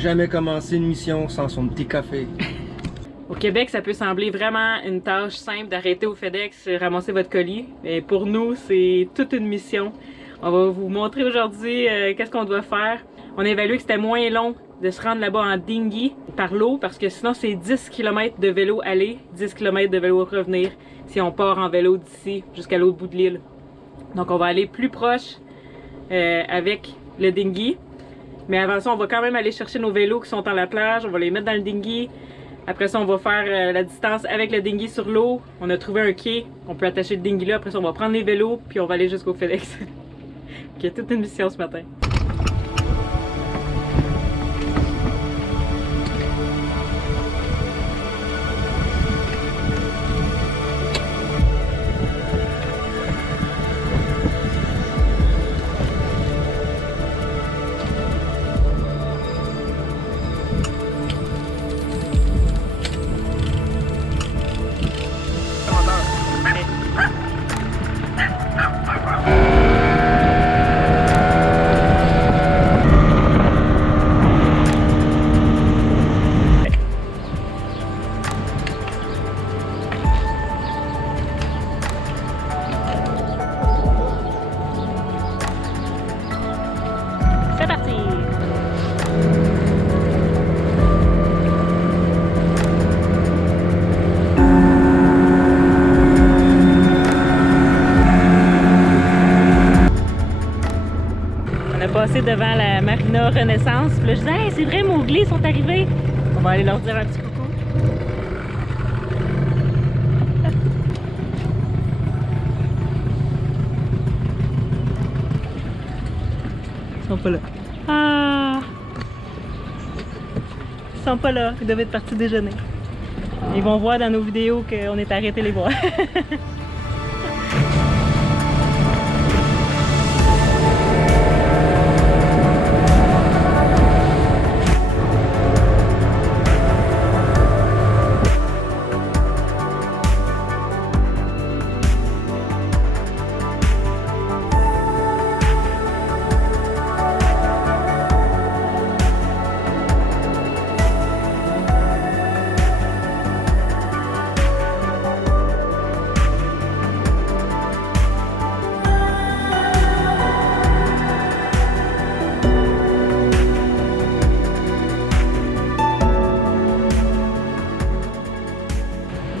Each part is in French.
Jamais commencer une mission sans son petit café. Au Québec, ça peut sembler vraiment une tâche simple d'arrêter au FedEx, ramasser votre colis. Mais pour nous, c'est toute une mission. On va vous montrer aujourd'hui qu'est-ce qu'on doit faire. On a évalué que c'était moins long de se rendre là-bas en dinghy par l'eau parce que sinon c'est 10 km de vélo aller, 10 km de vélo revenir si on part en vélo d'ici jusqu'à l'autre bout de l'île. Donc on va aller plus proche avec le dinghy. Mais avant ça, on va quand même aller chercher nos vélos qui sont dans la plage. On va les mettre dans le dinghy. Après ça, on va faire la distance avec le dinghy sur l'eau. On a trouvé un quai. On peut attacher le dinghy là. Après ça, on va prendre les vélos puis on va aller jusqu'au FedEx. Il y a toute une mission ce matin. C'est parti! On a passé devant la Marina Renaissance. Puis là, je disais, hey, c'est vrai, Mowgli, ils sont arrivés. On va aller leur dire un petit coucou. Ils sont pas là. Ah! Ils sont pas là. Ils doivent être partis déjeuner. Ils vont voir dans nos vidéos qu'on est arrêté les voir.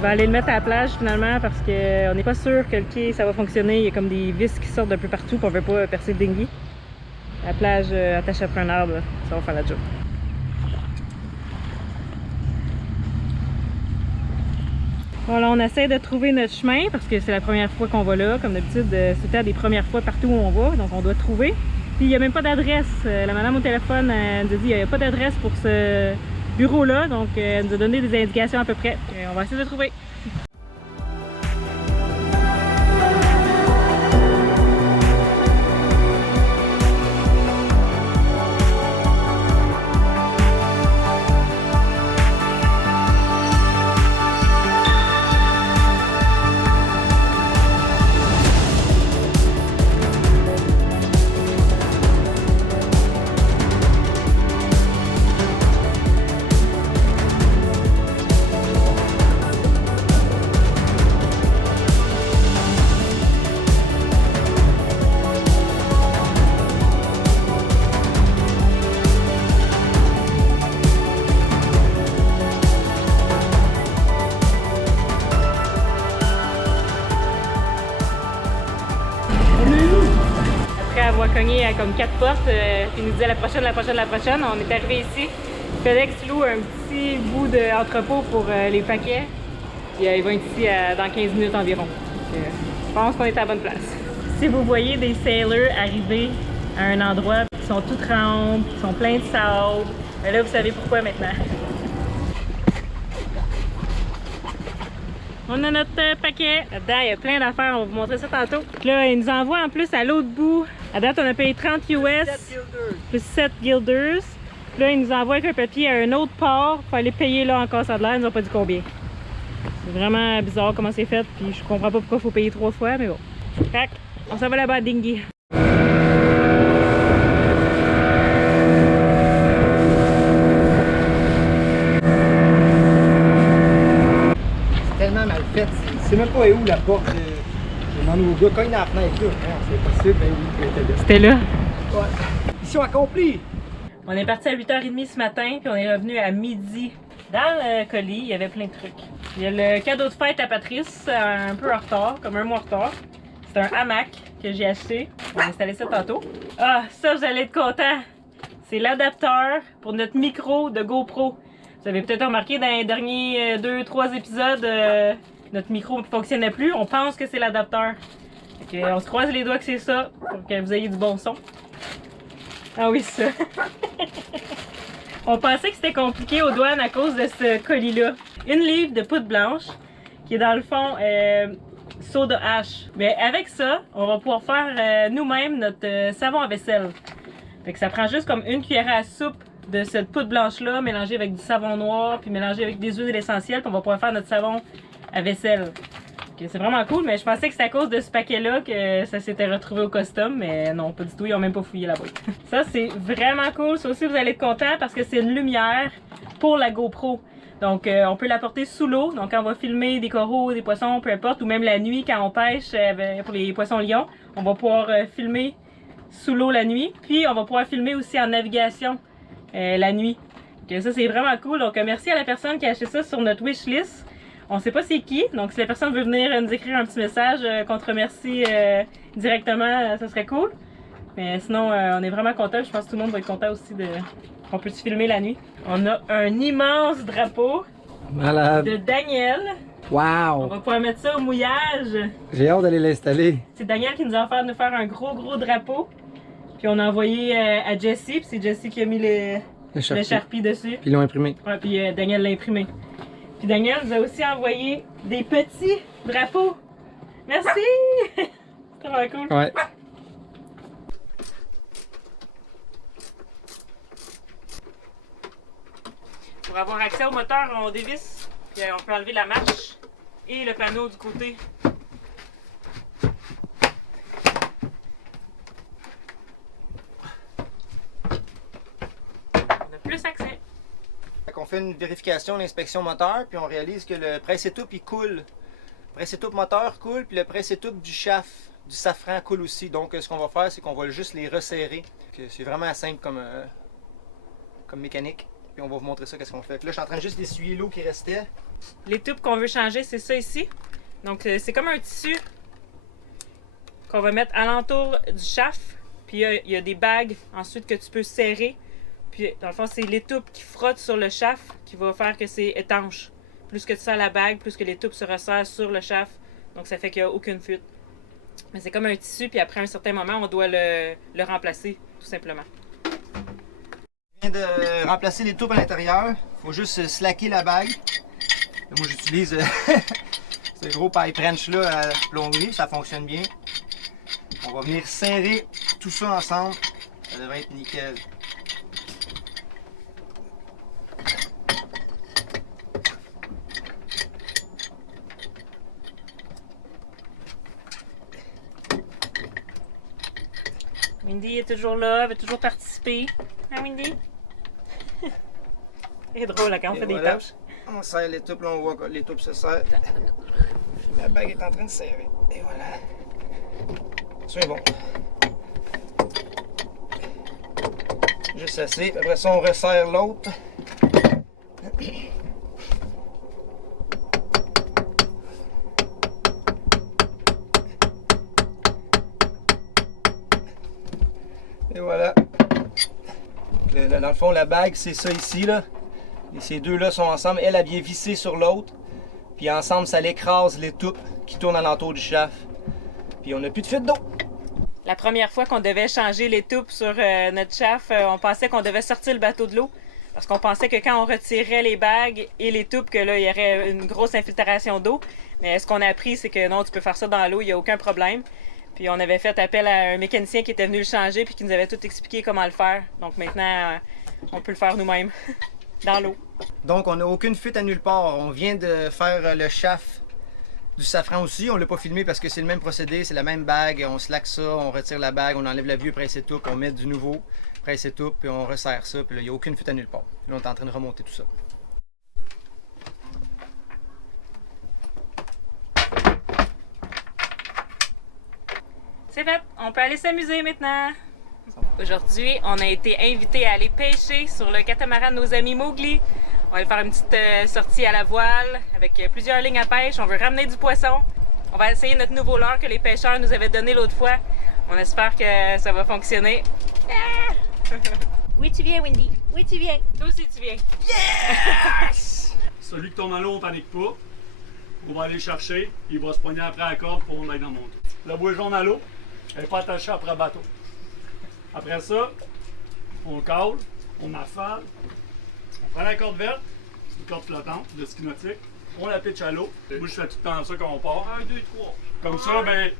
On va aller le mettre à la plage finalement parce qu'on n'est pas sûr que le quai ça va fonctionner. Il y a comme des vis qui sortent d'un peu partout et on ne veut pas percer le dinghy. La plage attachée après un arbre, ça va faire la job. Voilà, on essaie de trouver notre chemin parce que c'est la première fois qu'on va là. Comme d'habitude, c'était des premières fois partout où on va, donc on doit trouver. Puis il n'y a même pas d'adresse. La madame au téléphone elle nous a dit qu'il n'y avait pas d'adresse pour ce bureau-là, donc elle nous a donné des indications à peu près. On va essayer de trouver. Avoir cogné à comme 4 portes, puis nous disait la prochaine. On est arrivé ici. FedEx loue un petit bout d'entrepôt pour les paquets. Puis ils vont être ici dans 15 minutes environ. Donc, je pense qu'on est à la bonne place. Si vous voyez des sailors arriver à un endroit qui sont tout trempes, qui sont pleins de sable, ben là vous savez pourquoi maintenant. On a notre paquet. Là-dedans, il y a plein d'affaires. On va vous montrer ça tantôt. Là, ils nous envoient en plus à l'autre bout. À date, on a payé 30 US plus 7 guilders. Puis là, ils nous envoient avec un papier à un autre port. Il faut aller payer là encore ça de l'air. Ils nous ont pas dit combien. C'est vraiment bizarre comment c'est fait. Puis je comprends pas pourquoi il faut payer 3 fois. Mais bon. Tac. On s'en va là-bas à Dinghy. sais même pas où la porte. Je demande au gars, cogne dans la fenêtre là. Non, c'est possible, ben oui, elle était là. C'était là. Ouais. Mission accomplie! On est parti à 8h30 ce matin, puis on est revenu à midi. Dans le colis, il y avait plein de trucs. Il y a le cadeau de fête à Patrice, un peu en retard, comme un mois en retard. C'est un hamac que j'ai acheté. On va installer ça tantôt. Ah, ça, vous allez être contents. C'est l'adapteur pour notre micro de GoPro. Vous avez peut-être remarqué dans les derniers 2-3 épisodes, notre micro ne fonctionnait plus. On pense que c'est l'adapteur. On se croise les doigts que c'est ça, pour que vous ayez du bon son. Ah oui, ça. On pensait que c'était compliqué aux douanes à cause de ce colis-là. Une livre de poudre blanche, qui est dans le fond soda ash. Mais avec ça, on va pouvoir faire nous-mêmes notre savon à vaisselle. Fait que ça prend juste comme une cuillère à soupe de cette poudre blanche-là, mélangée avec du savon noir, puis mélangée avec des huiles essentielles, puis on va pouvoir faire notre savon à vaisselle. C'est vraiment cool, mais je pensais que c'était à cause de ce paquet-là que ça s'était retrouvé au custom, mais non, pas du tout, ils ont même pas fouillé la boîte. Ça, c'est vraiment cool. Ça aussi, vous allez être content parce que c'est une lumière pour la GoPro. Donc, on peut la porter sous l'eau. Donc, quand on va filmer des coraux, des poissons, peu importe, ou même la nuit quand on pêche pour les poissons lions, on va pouvoir filmer sous l'eau la nuit. Puis, on va pouvoir filmer aussi en navigation la nuit. Donc, ça, c'est vraiment cool. Donc, merci à la personne qui a acheté ça sur notre wishlist. On sait pas c'est qui, donc si la personne veut venir nous écrire un petit message qu'on te remercie directement, ça serait cool. Mais sinon, on est vraiment content. Je pense que tout le monde va être content aussi de qu'on puisse filmer la nuit. On a un immense drapeau Malade. de Daniel. On Wow! va pouvoir mettre ça au mouillage. J'ai hâte d'aller l'installer. C'est Daniel qui nous a offert de nous faire un gros drapeau. Puis on a envoyé à Jessie, puis c'est Jessie qui a mis le Sharpie dessus. Puis ils l'ont imprimé. Ouais, puis Daniel l'a imprimé. Puis Daniel nous a aussi envoyé des petits drapeaux. Merci! C'est vraiment cool. Ouais. Pour avoir accès au moteur, on dévisse, puis on peut enlever la marche et le panneau du côté. On a plus accès. On fait une vérification, l'inspection moteur, puis on réalise que le presse-étoupe il coule. Le presse-étoupe moteur coule, puis le presse-étoupe du shaft, du safran coule aussi. Donc ce qu'on va faire, c'est qu'on va juste les resserrer. C'est vraiment simple comme mécanique. Puis on va vous montrer ça, qu'est-ce qu'on fait. Puis là, je suis en train juste d'essuyer l'eau qui restait. Les tubes qu'on veut changer, c'est ça ici. Donc c'est comme un tissu qu'on va mettre alentour du shaft. Puis il y a des bagues ensuite que tu peux serrer. Puis, dans le fond, c'est l'étoupe qui frotte sur le shaft qui va faire que c'est étanche. Plus que tu sers la bague, plus que l'étoupe se resserre sur le shaft. Donc, ça fait qu'il n'y a aucune fuite. Mais c'est comme un tissu, puis après un certain moment, on doit le remplacer, tout simplement. Je viens de remplacer l'étoupe à l'intérieur. Il faut juste slacker la bague. Moi, j'utilise ce gros pipe wrench-là à plomberie. Ça fonctionne bien. On va venir serrer tout ça ensemble. Ça devrait être nickel. Windy est toujours là, elle veut toujours participer. Hein, Windy? C'est drôle là, quand on fait des tâches. On serre l'étoupe, là on voit que l'étoupe se serre. La bague est en train de serrer. Et voilà. C'est bon. Juste assez. Après ça, on resserre l'autre. Et voilà. Dans le fond, la bague, c'est ça ici, là. Et ces deux-là sont ensemble. Elle a bien vissé sur l'autre. Puis ensemble, ça l'écrase l'étoupe qui tourne alentour du shaft. Puis on n'a plus de fuite d'eau. La première fois qu'on devait changer l'étoupe sur notre shaft, on pensait qu'on devait sortir le bateau de l'eau. Parce qu'on pensait que quand on retirait les bagues et l'étoupe, que là, il y aurait une grosse infiltration d'eau. Mais ce qu'on a appris, c'est que non, tu peux faire ça dans l'eau, il n'y a aucun problème. Puis on avait fait appel à un mécanicien qui était venu le changer puis qui nous avait tout expliqué comment le faire. Donc maintenant, on peut le faire nous-mêmes, dans l'eau. Donc on n'a aucune fuite à nulle part. On vient de faire le shaft du safran aussi. On ne l'a pas filmé parce que c'est le même procédé, c'est la même bague. On slack ça, on retire la bague, on enlève le vieux presse-étoupe, on met du nouveau presse-étoupe, puis on resserre ça. Puis là, il n'y a aucune fuite à nulle part. Là, on est en train de remonter tout ça. fait, on peut aller s'amuser maintenant. Aujourd'hui, on a été invités à aller pêcher sur le catamaran de nos amis Mowgli. On va aller faire une petite sortie à la voile avec plusieurs lignes à pêche. On veut ramener du poisson. On va essayer notre nouveau leurre que les pêcheurs nous avaient donné l'autre fois. On espère que ça va fonctionner. Ah! Oui, tu viens, Wendy. Oui, tu viens. Toi aussi, tu viens. Celui qui tombe dans l'eau, on panique pas. On va aller le chercher, il va se pogner après la corde pour l'aider à monter. La bouée jaune à l'eau, elle n'est pas attachée après le bateau. Après ça, on cale, on affale, on prend la corde verte, c'est une corde flottante de ski nautique, on la pitch à l'eau. Moi, je fais tout le temps ça quand on part. 1, 2, 3. Comme ça, ben,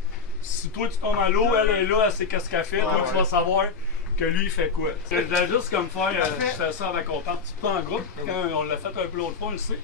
si toi tu tombes dans l'eau, elle est là, elle sait qu'est-ce qu'elle fait, toi tu vas savoir que lui il fait quoi. C'est juste comme faire, je fais ça avec on part tout en groupe. Quand on l'a fait un peu l'autre fois, on le sait.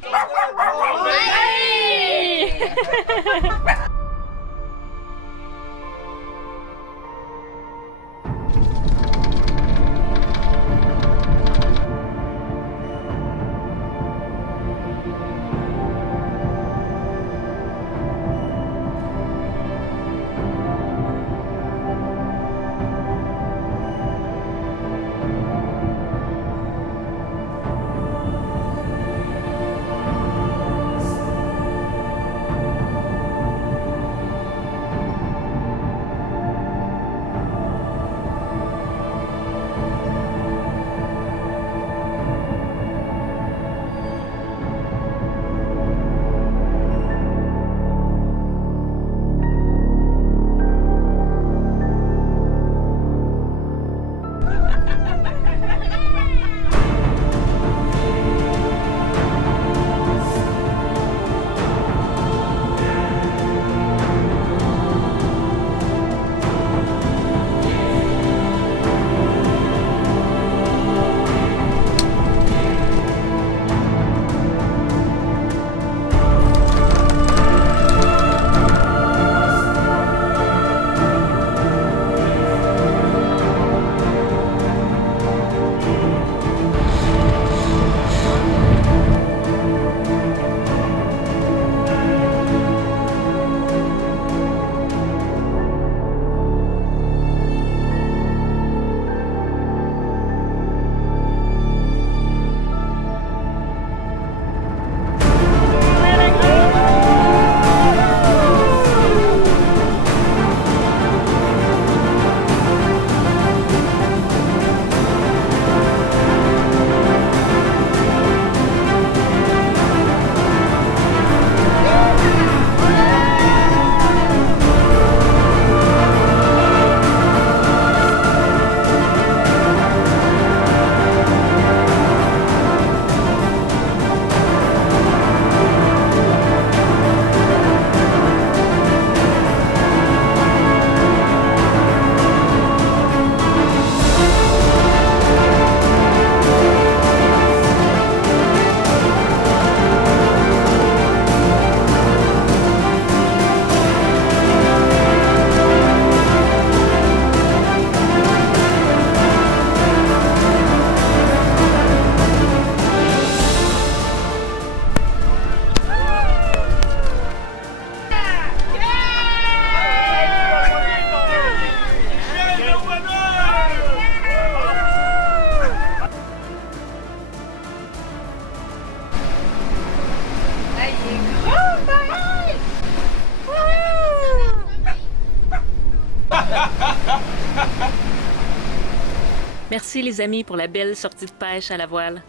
Merci les amis pour la belle sortie de pêche à la voile.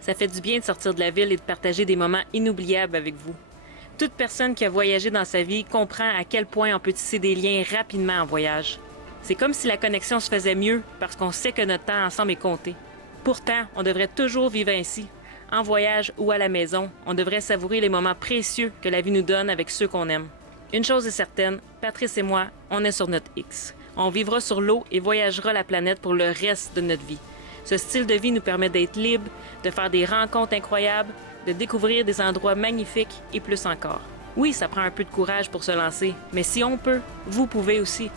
Ça fait du bien de sortir de la ville et de partager des moments inoubliables avec vous. Toute personne qui a voyagé dans sa vie comprend à quel point on peut tisser des liens rapidement en voyage. C'est comme si la connexion se faisait mieux parce qu'on sait que notre temps ensemble est compté. Pourtant, on devrait toujours vivre ainsi. En voyage ou à la maison, on devrait savourer les moments précieux que la vie nous donne avec ceux qu'on aime. Une chose est certaine, Patrice et moi, on est sur notre X. On vivra sur l'eau et voyagera la planète pour le reste de notre vie. Ce style de vie nous permet d'être libre, de faire des rencontres incroyables, de découvrir des endroits magnifiques et plus encore. Oui, ça prend un peu de courage pour se lancer, mais si on peut, vous pouvez aussi.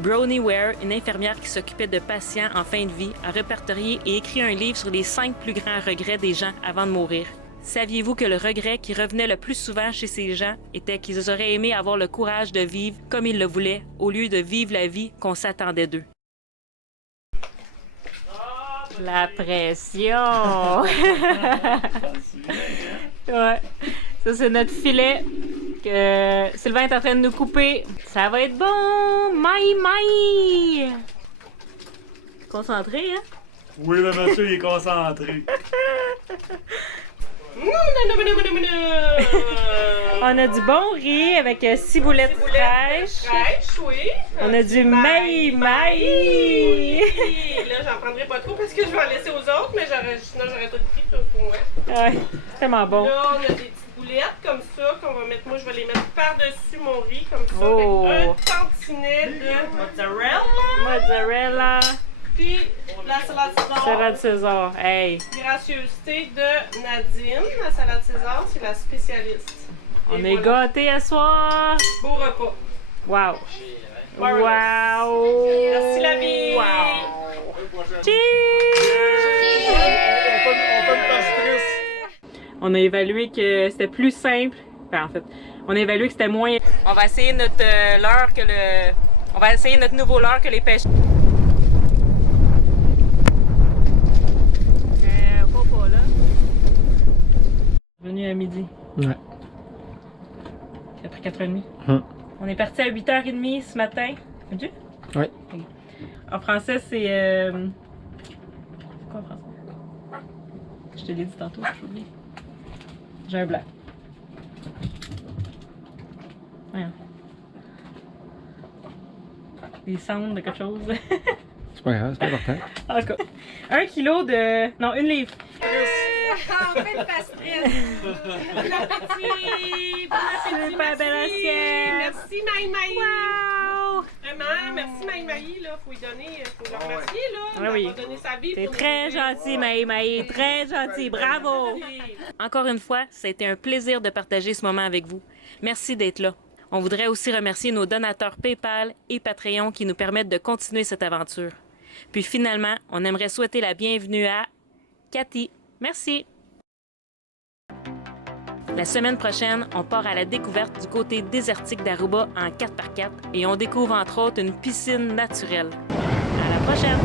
Bronnie Ware, une infirmière qui s'occupait de patients en fin de vie, a répertorié et écrit un livre sur les 5 plus grands regrets des gens avant de mourir. Saviez-vous que le regret qui revenait le plus souvent chez ces gens était qu'ils auraient aimé avoir le courage de vivre comme ils le voulaient au lieu de vivre la vie qu'on s'attendait d'eux? La pression! Ouais. Ça, c'est notre filet que Sylvain est en train de nous couper. Ça va être bon! Maï! Concentré, hein? Oui, le monsieur, il est concentré. On a du bon riz avec ciboulettes fraîches. Oui. On a du maï. Là, j'en prendrai pas trop parce que je vais en laisser aux autres, mais sinon j'aurais tout pris pour moi. Ouais, c'est tellement bon. Là, on a des petites boulettes comme ça qu'on va mettre. Moi, je vais les mettre par-dessus mon riz comme ça Oh. avec un tantinet de mozzarella. Mozzarella, Puis la salade César. salade César. Hey, Gracieuseté de Nadine. La salade César, c'est la spécialiste. on Et est voilà. gâtés à soir. Beau repas. Wow. Marvelous. Wow. Merci la vie. On a évalué que c'était plus simple. Ben, en fait, on a évalué que c'était moins. On va essayer notre leurre que le. On va essayer notre nouveau leurre que les pêcheurs. Pas là. Venu à midi. Ouais. Après 4h30. Hum. On est parti à 8h30 ce matin. As-tu? Oui. En français, c'est. Quoi en français? Je te l'ai dit tantôt, j'ai oublié. J'ai un blanc. Voyons. Des cendres de quelque chose. C'est pas grave, c'est pas important. En tout cas, 1 kilo de. Non, 1 livre. On fait le pastel. Bon appétit. Bon appétit. Super belle assiette. Merci Maï. Wow! Vraiment, merci Maï. Là, faut lui donner, faut le remercier là. Ah oui. Il va donner sa vie. C'est pour très nous. gentil, Maï. Très gentil. Bravo! Encore une fois, ça a été un plaisir de partager ce moment avec vous. Merci d'être là. On voudrait aussi remercier nos donateurs PayPal et Patreon qui nous permettent de continuer cette aventure. Puis finalement, on aimerait souhaiter la bienvenue à Cathy. Merci! La semaine prochaine, on part à la découverte du côté désertique d'Aruba en 4x4 et on découvre entre autres une piscine naturelle. À la prochaine!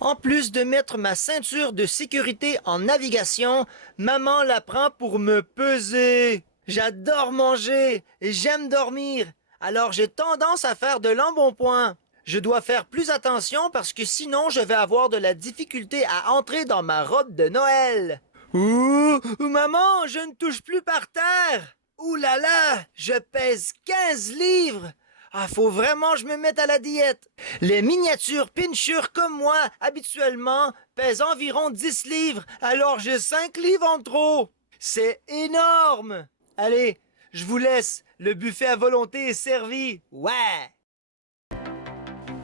En plus de mettre ma ceinture de sécurité en navigation, maman la prend pour me peser. J'adore manger et j'aime dormir, alors j'ai tendance à faire de l'embonpoint. Je dois faire plus attention parce que sinon je vais avoir de la difficulté à entrer dans ma robe de Noël. Ouh, maman, je ne touche plus par terre. Ouh là là, je pèse 15 livres. Ah, faut vraiment que je me mette à la diète. Les miniatures pinchures comme moi, habituellement, pèsent environ 10 livres, alors j'ai 5 livres en trop. C'est énorme. Allez, je vous laisse. Le buffet à volonté est servi. Ouais.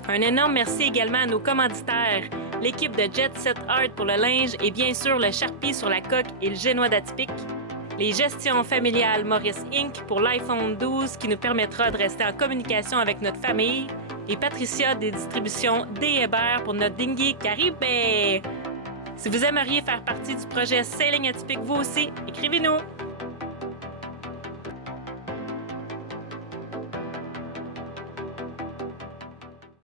Un énorme merci également à nos commanditaires, l'équipe de Jet Set Art pour le linge et bien sûr le Sharpie sur la coque et le génois d'Atypique, les gestions familiales Maurice Inc. pour l'iPhone 12 qui nous permettra de rester en communication avec notre famille et Patricia des distributions D. Hébert pour notre dinghy Caribé. Si vous aimeriez faire partie du projet Sailing Atypique vous aussi, écrivez-nous!